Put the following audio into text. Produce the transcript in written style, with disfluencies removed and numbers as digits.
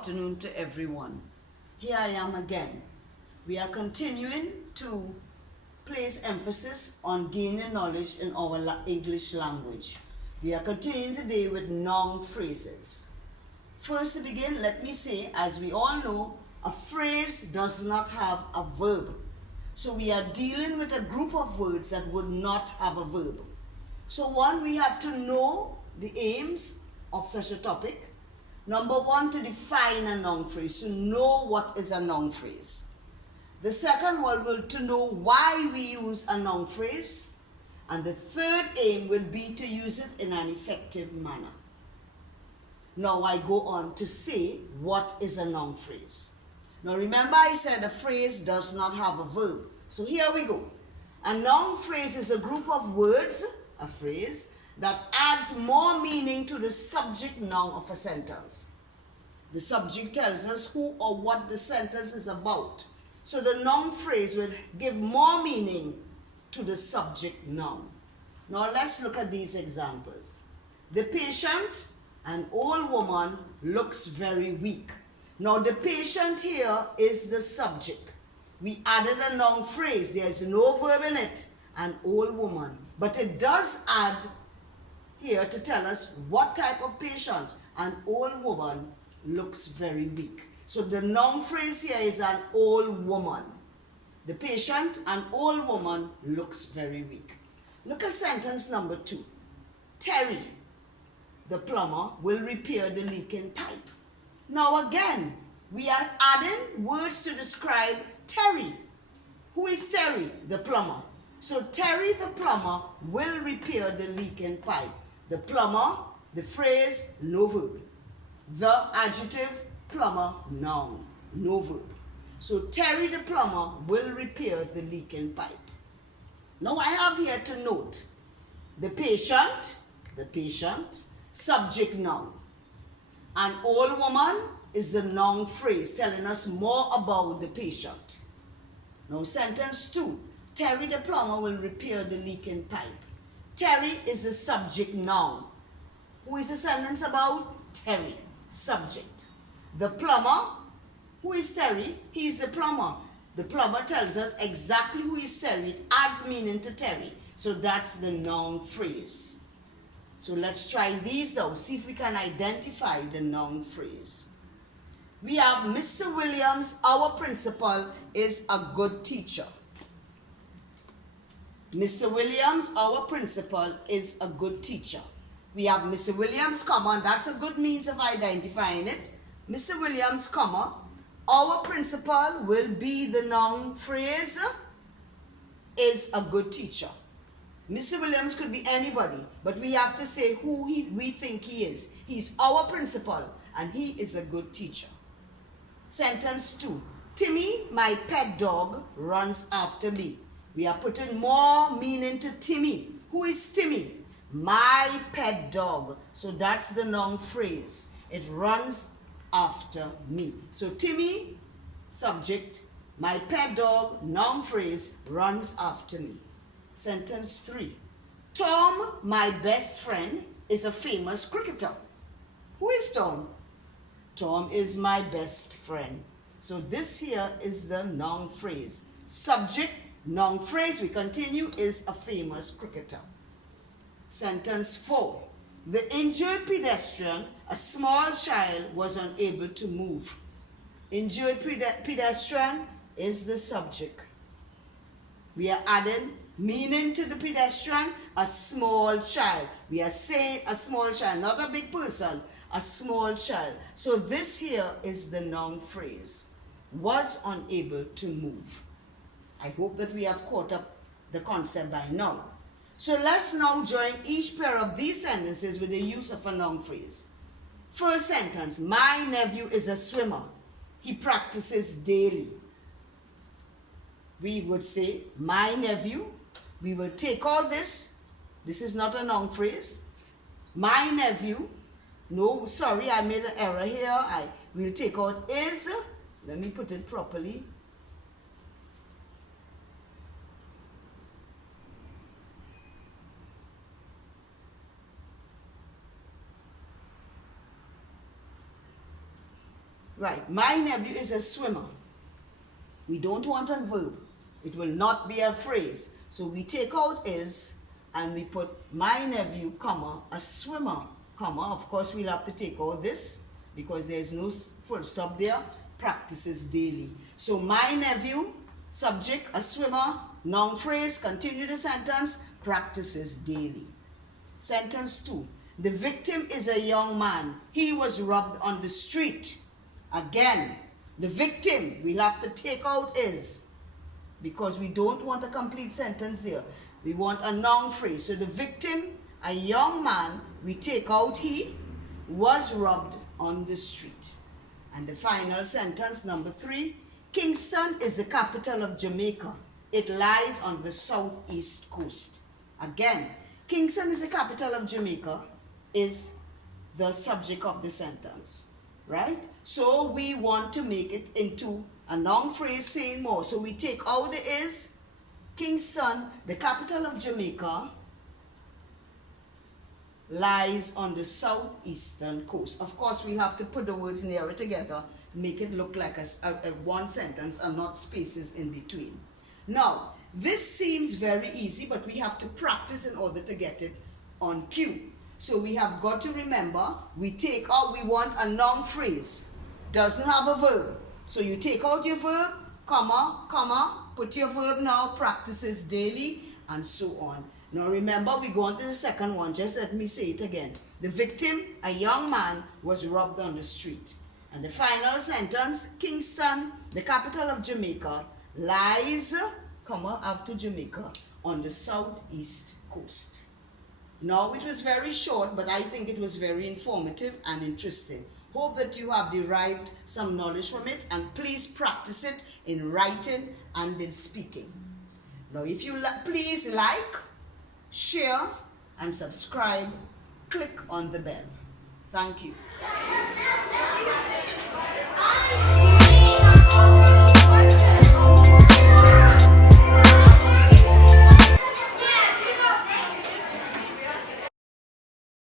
afternoon to everyone. Here I am again. We are continuing to place emphasis on gaining knowledge in our English language. We are continuing today with noun phrases. First to begin, let me say, as we all know, a phrase does not have a verb. So we are dealing with a group of words that would not have a verb. So one, we have to know the aims of such a topic. Number one, to define a noun phrase, to know what is a noun phrase. The second one will to know why we use a noun phrase. And the third aim will be to use it in an effective manner. Now I go on to say what is a noun phrase. Now remember I said a phrase does not have a verb. So here we go. A noun phrase is a group of words, a phrase, that adds more meaning to the subject noun of a sentence. The subject tells us who or what the sentence is about. So the noun phrase will give more meaning to the subject noun. Now let's look at these examples. The patient, an old woman, looks very weak. Now the patient here is the subject. We added a noun phrase. There's no verb in it, an old woman. But it does add here to tell us what type of patient. An old woman looks very weak. So the noun phrase here is an old woman. The patient, an old woman, looks very weak. Look at sentence number 2. Terry, the plumber, will repair the leaking pipe. Now again, we are adding words to describe Terry. Who is Terry? The plumber. So Terry the plumber will repair the leaking pipe. The plumber, the phrase, no verb. The adjective, plumber, noun, no verb. So Terry the plumber will repair the leaking pipe. Now I have here to note the patient, subject noun. An old woman is the noun phrase telling us more about the patient. Now sentence 2, Terry the plumber will repair the leaking pipe. Terry is the subject noun. Who is the sentence about? Terry, subject. The plumber, who is Terry? He is the plumber. The plumber tells us exactly who is Terry. It adds meaning to Terry. So that's the noun phrase. So let's try these now. See if we can identify the noun phrase. We have Mr. Williams, our principal, is a good teacher. Mr. Williams, our principal, is a good teacher. We have Mr. Williams, comma, and that's a good means of identifying it. Mr. Williams, comma, our principal will be the noun phrase, is a good teacher. Mr. Williams could be anybody, but we have to say who we think he is. He's our principal, and he is a good teacher. Sentence 2. Timmy, my pet dog, runs after me. We are putting more meaning to Timmy. Who is Timmy? My pet dog. So that's the noun phrase. It runs after me. So Timmy, subject, my pet dog, noun phrase, runs after me. Sentence 3. Tom, my best friend, is a famous cricketer. Who is Tom? Tom is my best friend. So this here is the noun phrase. Subject, noun phrase, we continue, is a famous cricketer. Sentence 4. The injured pedestrian, a small child, was unable to move. Injured pedestrian is the subject. We are adding meaning to the pedestrian, a small child. We are saying a small child, not a big person, a small child. So this here is the noun phrase. Was unable to move. I hope that we have caught up the concept by now. So let's now join each pair of these sentences with the use of a noun phrase. First sentence, my nephew is a swimmer. He practices daily. We would say, my nephew. We will take all this. This is not a noun phrase. My nephew. No, sorry, I made an error here. I will take out is. Let me put it properly. Right, my nephew is a swimmer. We don't want a verb. It will not be a phrase. So we take out is and we put my nephew, comma, a swimmer, comma. Of course, we'll have to take out this because there's no full stop there. Practices daily. So my nephew, subject, a swimmer, noun phrase, continue the sentence, practices daily. Sentence 2. The victim is a young man. He was robbed on the street. Again, the victim, we'll have to take out is because we don't want a complete sentence here. We want a noun phrase. So the victim, a young man, we take out he, was robbed on the street. And the final sentence, number 3, Kingston is the capital of Jamaica. It lies on the southeast coast. Again, Kingston is the capital of Jamaica is the subject of the sentence, right? So we want to make it into a noun phrase saying more. So we take out the is, Kingston, the capital of Jamaica, lies on the southeastern coast. Of course, we have to put the words nearer together, make it look like a one sentence and not spaces in between. Now, this seems very easy, but we have to practice in order to get it on cue. So we have got to remember, we take out, we want a noun phrase. Doesn't have a verb. So you take out your verb, comma, comma, put your verb now, practices daily, and so on. Now remember, we go on to the second one. Just let me say it again. The victim, a young man, was robbed on the street. And the final sentence, Kingston, the capital of Jamaica, lies, comma, after Jamaica, on the southeast coast. Now, it was very short, but I think it was very informative and interesting. Hope that you have derived some knowledge from it, and please practice it in writing and in speaking. Now, if you please like, share, and subscribe. Click on the bell. Thank you.